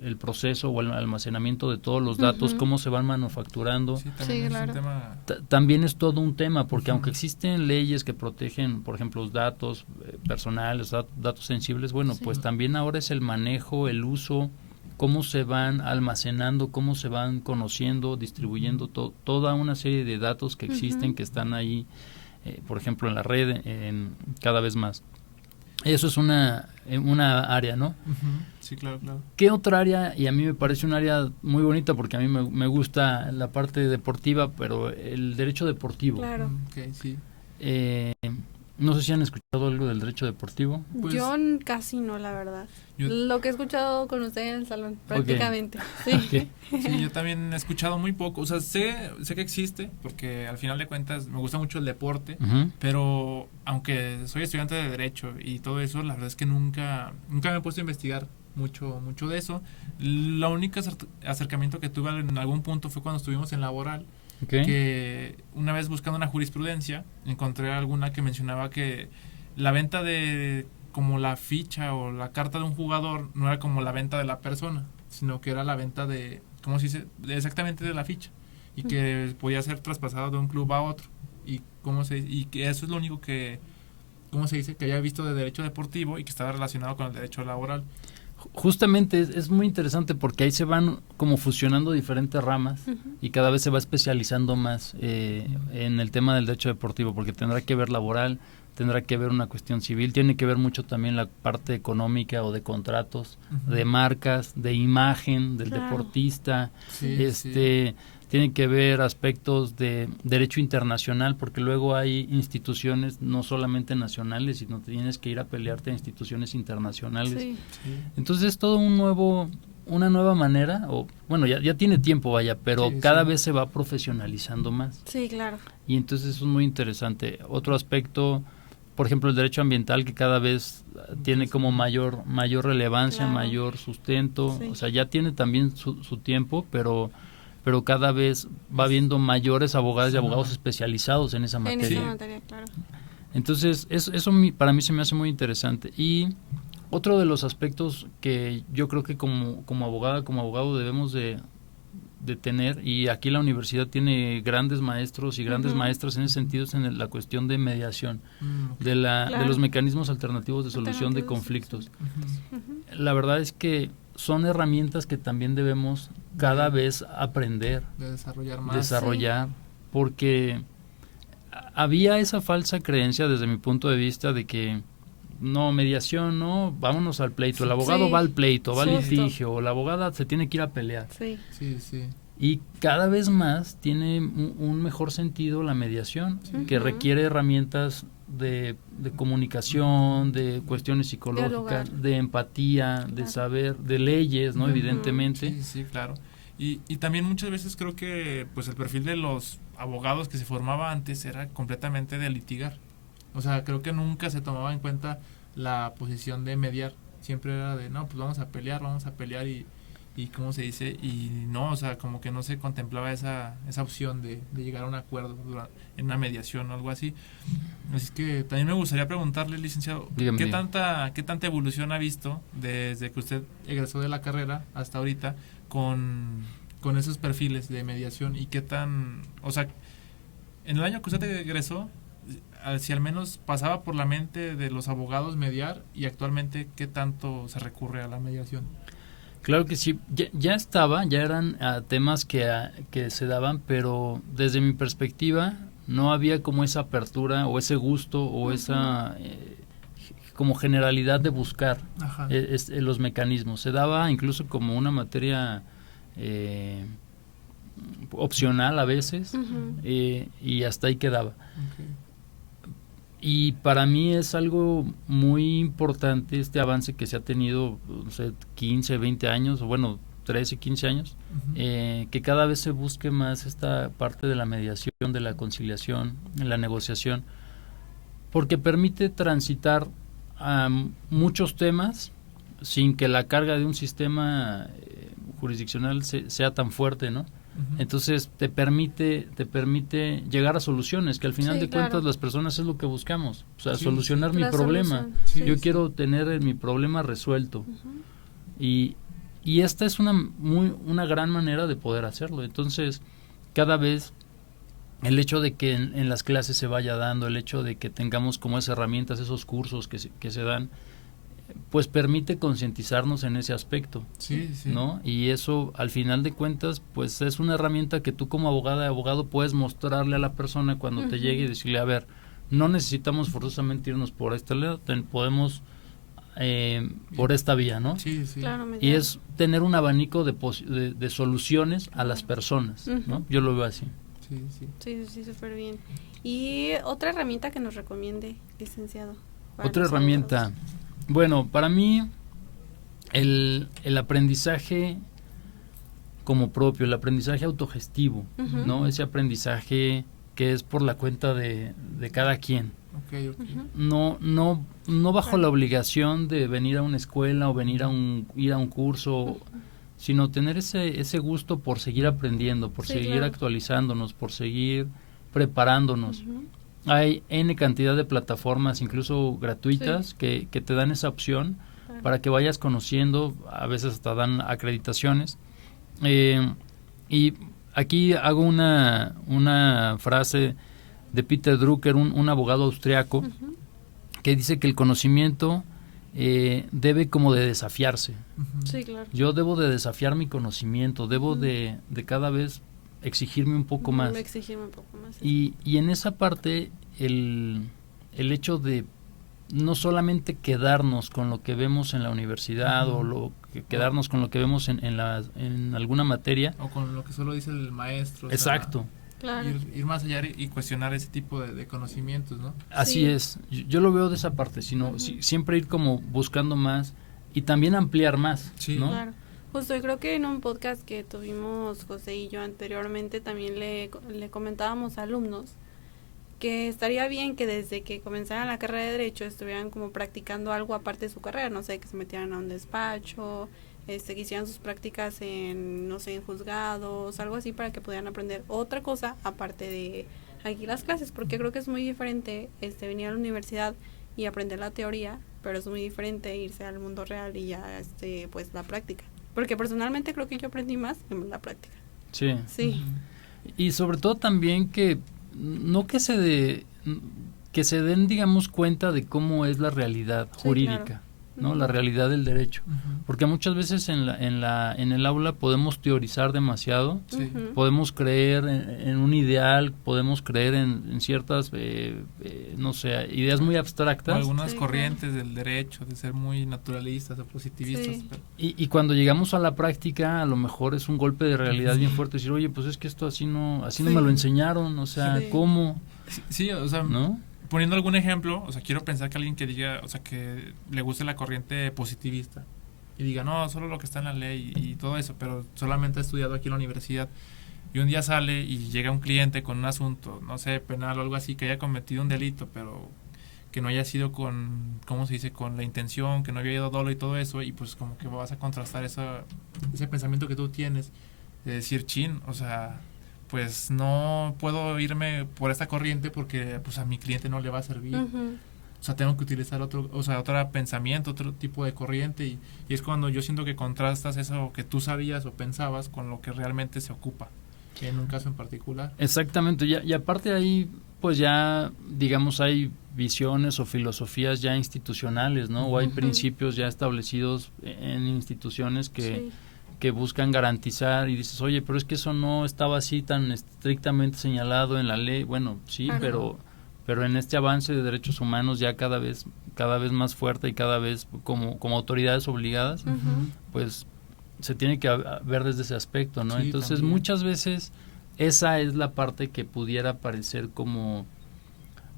el proceso o el almacenamiento de todos los datos, cómo se van manufacturando, Sí, también es claro. un tema. también es todo un tema, porque aunque existen leyes que protegen, por ejemplo, los datos personales, datos sensibles, bueno, pues también ahora es el manejo, el uso, cómo se van almacenando, cómo se van conociendo, distribuyendo toda una serie de datos que existen, que están ahí, por ejemplo, en la red, cada vez más. Eso es una área, ¿no? Sí, claro. ¿Qué otra área? Y a mí me parece un área muy bonita porque a mí me gusta la parte deportiva, pero el derecho deportivo. Claro. Sí. No sé si han escuchado algo del derecho deportivo. Pues, Yo casi no, la verdad. yo- Lo que he escuchado con usted en el salón, prácticamente. Sí. Ok. Sí, yo también he escuchado muy poco. O sea, sé que existe, porque al final de cuentas me gusta mucho el deporte, Ujú. pero aunque soy estudiante de Derecho y todo eso, la verdad es que nunca me he puesto a investigar mucho de eso. Lo único acercamiento que tuve en algún punto fue cuando estuvimos en laboral, Okay. que una vez buscando una jurisprudencia encontré alguna que mencionaba que la venta de como la ficha o la carta de un jugador no era como la venta de la persona, sino que era la venta de, ¿cómo se dice? Exactamente de la ficha, y que podía ser traspasado de un club a otro, y que eso es lo único que, ¿cómo se dice? Que había visto de derecho deportivo y que estaba relacionado con el derecho laboral. Justamente es muy interesante porque ahí se van como fusionando diferentes ramas y cada vez se va especializando más en el tema del derecho deportivo, porque tendrá que ver laboral, tendrá que ver una cuestión civil, tiene que ver mucho también la parte económica o de contratos, de marcas, de imagen del deportista, tiene que ver aspectos de derecho internacional, porque luego hay instituciones no solamente nacionales, sino tienes que ir a pelearte a instituciones internacionales. Sí. Entonces es todo una nueva manera, o bueno, ya tiene tiempo, vaya, pero cada vez se va profesionalizando más. Sí, claro. Y entonces eso es muy interesante. Otro aspecto, por ejemplo, el derecho ambiental, que cada vez tiene como mayor relevancia, mayor sustento. O sea, ya tiene también su tiempo, pero cada vez va habiendo mayores abogados y abogados especializados en esa materia. En esa materia, claro. Entonces, eso para mí se me hace muy interesante. Y otro de los aspectos que yo creo que como abogada, como abogado debemos de tener, y aquí la universidad tiene grandes maestros y grandes maestras en ese sentido, es en la cuestión de mediación, de los mecanismos alternativos de solución de conflictos. La verdad es que son herramientas que también debemos cada vez aprender, de desarrollar más. Porque había esa falsa creencia desde mi punto de vista de que no, mediación, no, vámonos al pleito. El abogado va al pleito, va al litigio, o la abogada se tiene que ir a pelear. Sí. Y cada vez más tiene un mejor sentido la mediación, que requiere herramientas de comunicación, de cuestiones psicológicas, de empatía, de saber, de leyes, ¿no? Evidentemente. Sí, claro. Y también muchas veces creo que pues el perfil de los abogados que se formaba antes era completamente de litigar. O sea, creo que nunca se tomaba en cuenta la posición de mediar. Siempre era de, no, pues vamos a pelear y ¿cómo se dice? Y no, o sea, como que no se contemplaba esa opción de llegar a un acuerdo en una mediación o algo así. Así que también me gustaría preguntarle, licenciado, ¿qué tanta evolución ha visto desde que usted egresó de la carrera hasta ahorita con esos perfiles de mediación? Y qué tan, o sea, en el año que usted egresó, si al menos pasaba por la mente de los abogados mediar, y actualmente qué tanto se recurre a la mediación. Claro que sí, ya eran temas que se daban, pero desde mi perspectiva no había como esa apertura o ese gusto o esa como generalidad de buscar los mecanismos. Se daba incluso como una materia opcional a veces y hasta ahí quedaba. Okay. Y para mí es algo muy importante este avance que se ha tenido, no sé, 15, 20 años, o bueno, 13, 15 años, que cada vez se busque más esta parte de la mediación, de la conciliación, de la negociación, porque permite transitar a muchos temas sin que la carga de un sistema jurisdiccional sea tan fuerte, ¿no? Entonces te permite llegar a soluciones, que al final de cuentas las personas es lo que buscamos, o sea, solucionar mi problema. Yo quiero tener mi problema resuelto. Y esta es una gran manera de poder hacerlo. Entonces, cada vez el hecho de que en las clases se vaya dando, el hecho de que tengamos como esas herramientas, esos cursos que se dan, pues permite concientizarnos en ese aspecto, ¿no? Y eso, al final de cuentas, pues es una herramienta que tú como abogado puedes mostrarle a la persona cuando te llegue y decirle, a ver, no necesitamos forzosamente irnos por este lado, podemos por esta vía, ¿no? Claro, y es tener un abanico de soluciones a las personas, ¿no? Yo lo veo así. Sí, súper bien. ¿Y otra herramienta que nos recomiende, licenciado? Otra herramienta... Bueno, para mí el aprendizaje como propio, el aprendizaje autogestivo, ¿no? Ese aprendizaje que es por la cuenta de cada quien. Okay. No bajo la obligación de venir a una escuela o ir a un curso, sino tener ese gusto por seguir aprendiendo, por seguir actualizándonos, por seguir preparándonos. Hay N cantidad de plataformas, incluso gratuitas, que te dan esa opción para que vayas conociendo, a veces hasta dan acreditaciones. Y aquí hago una frase de Peter Drucker, un abogado austriaco, que dice que el conocimiento debe como de desafiarse. Yo debo de desafiar mi conocimiento, debo de cada vez exigirme un poco más. Y en esa parte el hecho de no solamente quedarnos con lo que vemos en la universidad o quedarnos con lo que vemos en alguna materia. O con lo que solo dice el maestro. Exacto. Claro. Ir más allá y cuestionar ese tipo de conocimientos, ¿no? Así es. Yo lo veo de esa parte, sino siempre ir como buscando más y también ampliar más, ¿no? Claro. Justo, yo creo que en un podcast que tuvimos José y yo anteriormente también le comentábamos a alumnos que estaría bien que desde que comenzaran la carrera de Derecho estuvieran como practicando algo aparte de su carrera, no sé, que se metieran a un despacho, que hicieran sus prácticas en, no sé, en juzgados, algo así para que pudieran aprender otra cosa aparte de aquí las clases, porque creo que es muy diferente venir a la universidad y aprender la teoría, pero es muy diferente irse al mundo real y ya pues la práctica. Porque personalmente creo que yo aprendí más en la práctica. Sí. Y sobre todo también que se den, digamos, cuenta de cómo es la realidad jurídica, ¿no? La realidad del derecho. Porque muchas veces en el aula podemos teorizar demasiado, podemos creer en un ideal, podemos creer en ciertas, no sé, ideas muy abstractas. O algunas corrientes del derecho, de ser muy naturalistas o positivistas. Sí. Pero... Y cuando llegamos a la práctica, a lo mejor es un golpe de realidad bien fuerte, decir, oye, pues es que esto así no me lo enseñaron, o sea, ¿cómo? Sí, o sea, ¿no? Poniendo algún ejemplo, o sea, quiero pensar que alguien que diga, o sea, que le guste la corriente positivista y diga, no, solo lo que está en la ley y todo eso, pero solamente ha estudiado aquí en la universidad y un día sale y llega un cliente con un asunto, no sé, penal o algo así, que haya cometido un delito, pero que no haya sido con, ¿cómo se dice?, con la intención, que no había ido dolo y todo eso, y pues como que vas a contrastar ese pensamiento que tú tienes de decir, chin, o sea, pues no puedo irme por esta corriente porque pues a mi cliente no le va a servir. O sea, tengo que utilizar otro pensamiento, otro tipo de corriente y es cuando yo siento que contrastas eso que tú sabías o pensabas con lo que realmente se ocupa, en un caso en particular. Exactamente, y aparte ahí pues ya, digamos, hay visiones o filosofías ya institucionales, ¿no? O hay principios ya establecidos en instituciones que buscan garantizar y dices, oye, pero es que eso no estaba así tan estrictamente señalado en la ley. Bueno, sí, pero en este avance de derechos humanos ya cada vez más fuerte y cada vez como autoridades obligadas, pues se tiene que ver desde ese aspecto, ¿no? Sí, entonces también. Muchas veces esa es la parte que pudiera parecer como,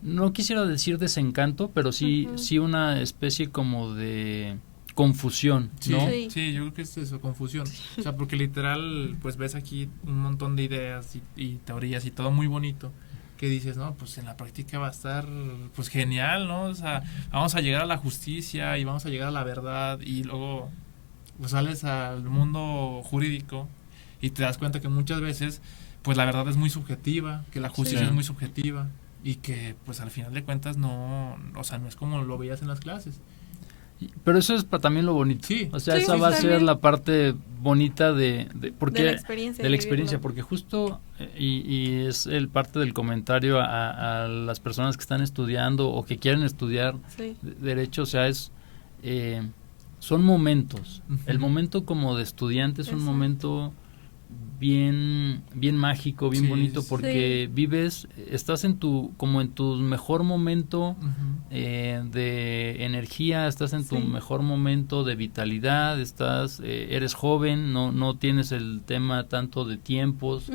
no quisiera decir desencanto, pero sí una especie como de confusión, ¿no? Sí, yo creo que es eso, confusión. O sea, porque literal, pues ves aquí un montón de ideas y teorías y todo muy bonito, que dices, no, pues en la práctica va a estar, pues genial, ¿no? O sea, vamos a llegar a la justicia y vamos a llegar a la verdad y luego pues sales al mundo jurídico y te das cuenta que muchas veces, pues la verdad es muy subjetiva, que la justicia es muy subjetiva y que pues al final de cuentas no, o sea, no es como lo veías en las clases. Pero eso es también lo bonito. Sí. O sea, esa va a ser la parte bonita porque, de la experiencia, porque justo, y es el parte del comentario a las personas que están estudiando o que quieren estudiar derecho, o sea, son momentos. El momento como de estudiante es un momento bien mágico, bien bonito, porque estás en tu mejor momento de energía, estás en tu mejor momento de vitalidad, eres joven, no tienes el tema tanto de tiempos,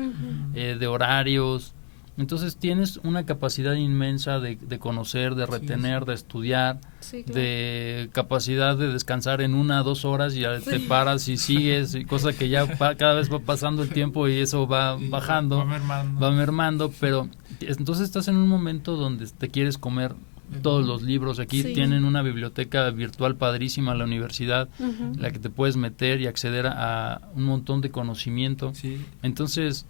de horarios, entonces tienes una capacidad inmensa de conocer, de retener, de estudiar, de capacidad de descansar en 1 o 2 horas y ya te paras y sigues, y cosa que ya cada vez va pasando el tiempo y eso va bajando, va mermando, pero entonces estás en un momento donde te quieres comer todos los libros. Aquí tienen una biblioteca virtual padrísima en la universidad, en la que te puedes meter y acceder a un montón de conocimiento. Entonces,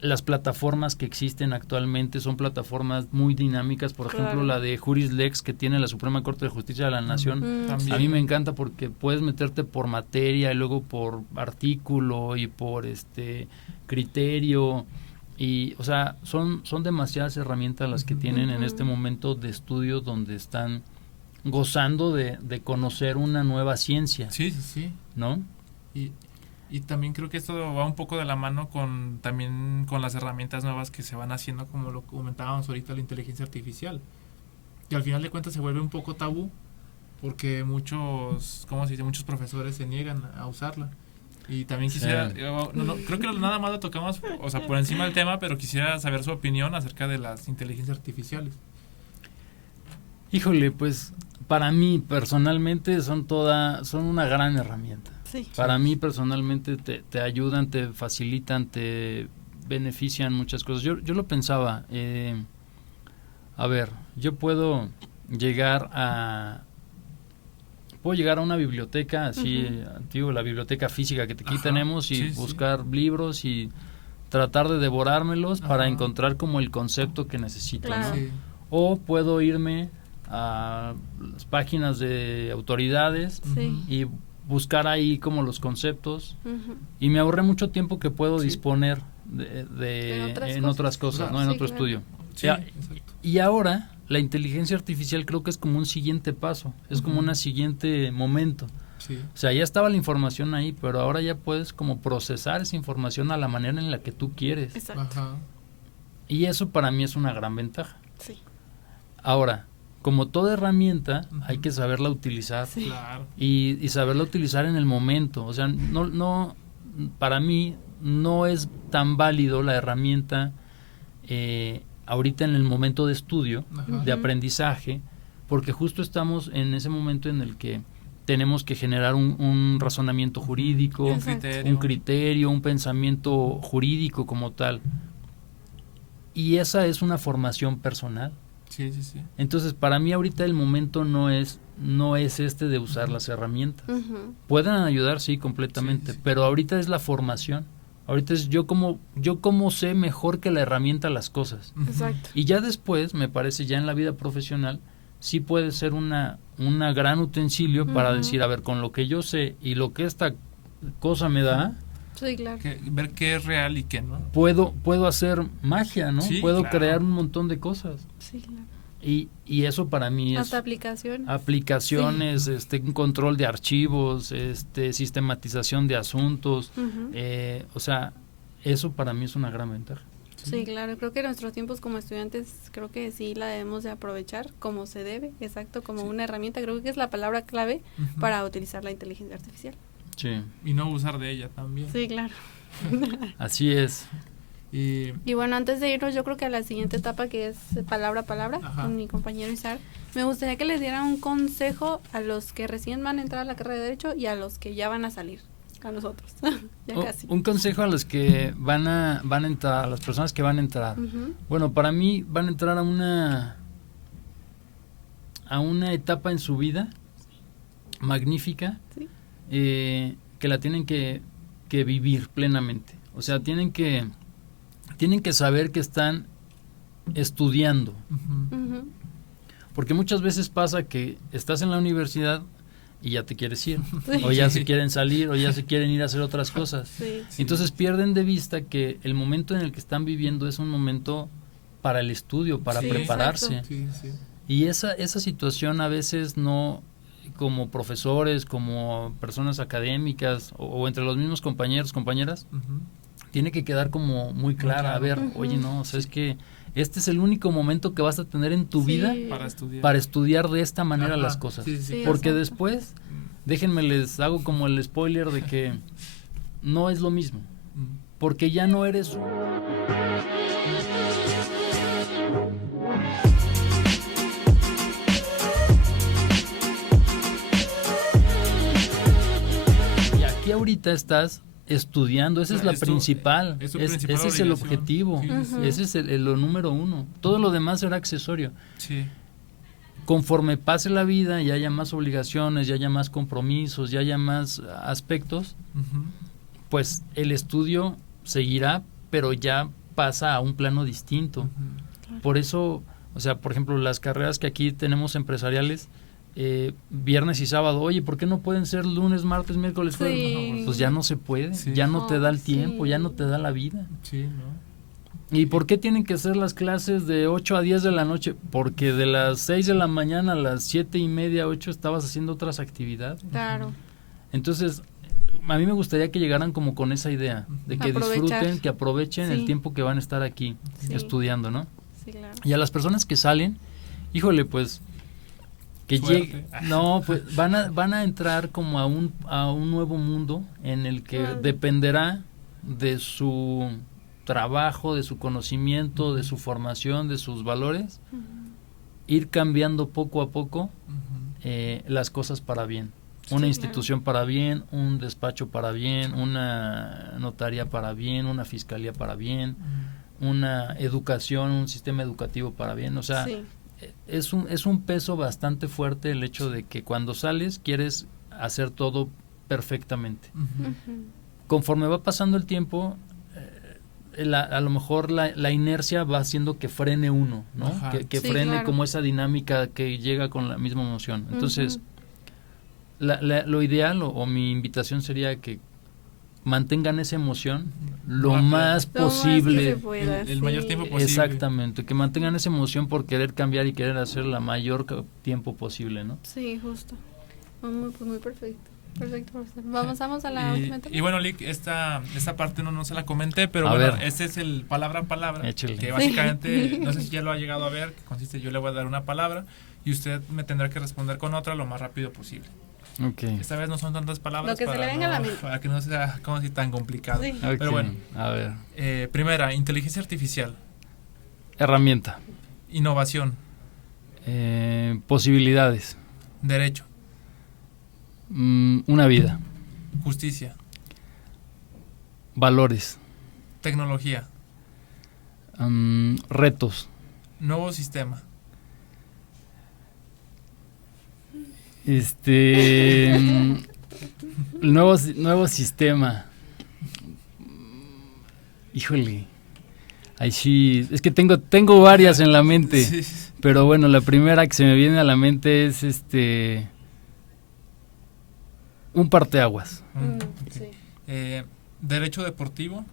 las plataformas que existen actualmente son plataformas muy dinámicas, por ejemplo la de JurisLex que tiene la Suprema Corte de Justicia de la Nación. A mí me encanta porque puedes meterte por materia y luego por artículo y por criterio y, o sea, son demasiadas herramientas las que tienen en este momento de estudio donde están gozando de conocer una nueva ciencia. ¿No? Y también creo que esto va un poco de la mano con las herramientas nuevas que se van haciendo, como lo comentábamos ahorita, la inteligencia artificial. Y al final de cuentas se vuelve un poco tabú porque muchos profesores se niegan a usarla. Y también quisiera, creo que nada más lo tocamos, o sea, por encima del tema, pero quisiera saber su opinión acerca de las inteligencias artificiales. Híjole, pues para mí personalmente son una gran herramienta. Para mí personalmente te ayudan, te facilitan, te benefician muchas cosas. Yo lo pensaba, a ver, yo puedo llegar a una biblioteca, así, digo, la biblioteca física que aquí tenemos y buscar libros y tratar de devorármelos para encontrar como el concepto que necesito, ¿no? O puedo irme a las páginas de autoridades y buscar ahí como los conceptos y me ahorré mucho tiempo que puedo disponer en otras cosas, ¿no? En otro estudio. Y ahora la inteligencia artificial creo que es como un siguiente paso, es como un siguiente momento. Sí. O sea, ya estaba la información ahí, pero ahora ya puedes como procesar esa información a la manera en la que tú quieres. Exacto. Ajá. Y eso para mí es una gran ventaja. Sí. Ahora, como toda herramienta, hay que saberla utilizar. Sí. Claro. Y saberla utilizar en el momento. O sea, no para mí no es tan válido la herramienta ahorita en el momento de estudio, Ajá. de aprendizaje, porque justo estamos en ese momento en el que tenemos que generar un razonamiento jurídico, Un Exacto. criterio. un criterio, un pensamiento jurídico como tal. Y esa es una formación personal. Sí, sí, sí. Entonces, para mí ahorita el momento no es este de usar las herramientas. Ujú. Pueden ayudar, sí, completamente, Sí, sí. pero ahorita es la formación. Ahorita es yo como sé mejor que la herramienta las cosas. Ujú. Exacto. Y ya después, me parece, ya en la vida profesional, sí puede ser una gran utensilio para Ujú. decir, a ver, con lo que yo sé y lo que esta cosa me da, Sí, claro. Ver qué es real y qué no. puedo hacer magia, ¿no? Sí, Puedo claro. crear un montón de cosas. Sí, claro. Y eso para mí es Hasta aplicaciones. aplicaciones, un control de archivos, sistematización de asuntos, Ujú. o sea, eso para mí es una gran ventaja. Sí, claro. Creo que nuestros tiempos como estudiantes, creo que sí la debemos de aprovechar como se debe, exacto, como una herramienta. Creo que es la palabra clave Ujú. para utilizar la inteligencia artificial. Sí, Y no abusar de ella también. Sí, claro. así es. Y Y bueno, antes de irnos, yo creo que a la siguiente etapa, que es palabra a palabra, Ajá. con mi compañero Isar, me gustaría que les dieran un consejo a los que recién van a entrar a la carrera de Derecho y a los que ya van a salir, a nosotros, ya casi. Un consejo a los que van a entrar, a las personas que van a entrar. Ujú. Bueno, para mí van a entrar a una etapa en su vida magnífica, Sí. que la tienen que vivir plenamente. O sea, tienen que saber que están estudiando. ujú. Ujú. Porque muchas veces pasa que estás en la universidad y ya te quieres ir. Sí. O ya se quieren salir, o ya se quieren ir a hacer otras cosas. Sí. Sí. Entonces pierden de vista que el momento en el que están viviendo es un momento para el estudio, para Sí, prepararse. exacto. Sí, sí. Y esa situación a veces no, como profesores, como personas académicas o entre los mismos compañeros, compañeras, Ujú. tiene que quedar como muy clara. claro. A ver, Ujú. oye, no, o sea, es que este es el único momento que vas a tener en tu Sí. vida Para estudiar. para estudiar de esta manera Ajá. las cosas. Sí, sí, sí. Sí, Porque exacto. después, déjenme les hago como el spoiler de que no es lo mismo. Mm. Porque ya no eres... Y aquí ahorita estás estudiando, esa es la Eso, principal, es su principal ese es el obligación. objetivo, Sí, sí, sí. Ujú. ese es lo número uno. Todo lo demás será accesorio. Sí. Conforme pase la vida y haya más obligaciones, ya haya más compromisos, ya haya más aspectos, Ujú. pues el estudio seguirá, pero ya pasa a un plano distinto. Ujú. Por eso, o sea, por ejemplo, las carreras que aquí tenemos empresariales, viernes y sábado, oye, ¿por qué no pueden ser lunes, martes, miércoles, Sí. jueves? Pues ya no se puede, Sí. ya no te da el Sí. tiempo, ya no te da la vida. Sí, ¿no? ¿Y por qué tienen que ser las clases de 8 a 10 de la noche? Porque de las 6 de la mañana a las 7:30, 8 estabas haciendo otras actividades. Claro. Entonces, a mí me gustaría que llegaran como con esa idea, de que Aprovechar. disfruten, que aprovechen Sí. el tiempo que van a estar aquí Sí. estudiando, ¿no? Sí, claro. Y a las personas que salen, híjole, pues que Suerte. llegue, no, pues van a entrar como a un nuevo mundo en el que Claro. dependerá de su trabajo, de su conocimiento, de su formación, de sus valores, Ujú. ir cambiando poco a poco Ujú. las cosas para bien. Sí, Una claro. institución para bien, un despacho para bien, una notaría para bien, una fiscalía para bien, una educación, un sistema educativo para bien. O sea, Sí. es un peso bastante fuerte el hecho de que cuando sales quieres hacer todo perfectamente. Ujú. Ujú. Conforme va pasando el tiempo, a lo mejor la inercia va haciendo que frene uno, ¿no? Ajá. Que Sí, frene claro. como esa dinámica que llega con la misma emoción. Entonces, Ujú. lo ideal o mi invitación sería que mantengan esa emoción lo Lo más Lo más que posible. se pueda, el mayor tiempo posible. Exactamente, que mantengan esa emoción por querer cambiar y querer hacer la mayor tiempo posible, ¿no? Sí, justo. Pues muy perfecto. Perfecto, profesor. Vamos a la última etapa. Y bueno, Lick, esta parte no se la comenté, pero A bueno, ver. este es el palabra a palabra, Échale. que básicamente, no sé si ya lo ha llegado a ver, que consiste, yo le voy a dar una palabra y usted me tendrá que responder con otra lo más rápido posible. Okay. Esta vez no son tantas palabras Lo que se le venga a la mente. para que no sea como si tan complicado. Sí. Ok, Pero bueno, a ver. primera, inteligencia artificial, Herramienta. innovación, Posibilidades. derecho, Una vida. justicia, Valores. tecnología, Retos. nuevo sistema, Nuevo sistema. Híjole. Ahí sí, es que tengo varias en la mente. Sí. Pero bueno, la primera que se me viene a la mente es un parteaguas. Ok. Sí. Derecho deportivo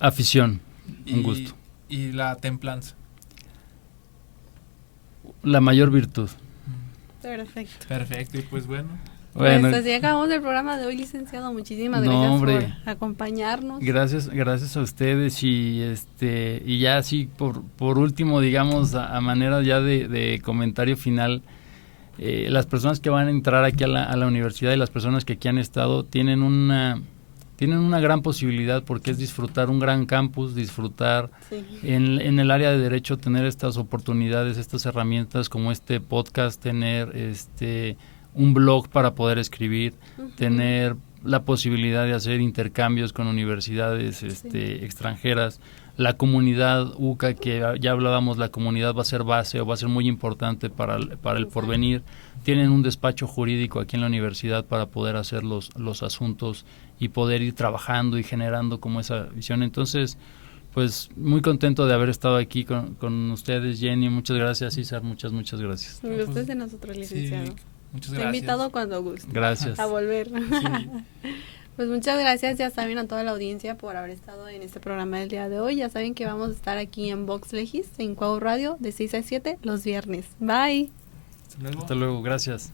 Afición, un y, gusto. y la templanza. La mayor virtud. Perfecto. Perfecto, y pues bueno. Bueno, Pues así acabamos el programa de hoy, licenciado. Muchísimas No, gracias hombre. por acompañarnos. gracias a ustedes y ya así por último, digamos, a manera ya de comentario final, las personas que van a entrar aquí a la universidad y las personas que aquí han estado tienen una gran posibilidad porque es disfrutar un gran campus, disfrutar Sí. en el área de derecho, tener estas oportunidades, estas herramientas como este podcast, tener un blog para poder escribir, tener la posibilidad de hacer intercambios con universidades extranjeras, la comunidad UCA, que ya hablábamos, la comunidad va a ser base o va a ser muy importante para el porvenir. Tienen un despacho jurídico aquí en la universidad para poder hacer los asuntos y poder ir trabajando y generando como esa visión. Entonces, pues muy contento de haber estado aquí con ustedes, Jenny. Muchas gracias, César. Muchas gracias. Un gusto es de nosotros, licenciado. Sí, muchas Te he gracias. invitado cuando guste Gracias. a volver. Sí. Pues muchas gracias, ya saben, a toda la audiencia por haber estado en este programa del día de hoy. Ya saben que vamos a estar aquí en Vox Legis, en Cuau Radio, de 6 a 7 los viernes. Bye. Hasta luego. Hasta luego, gracias.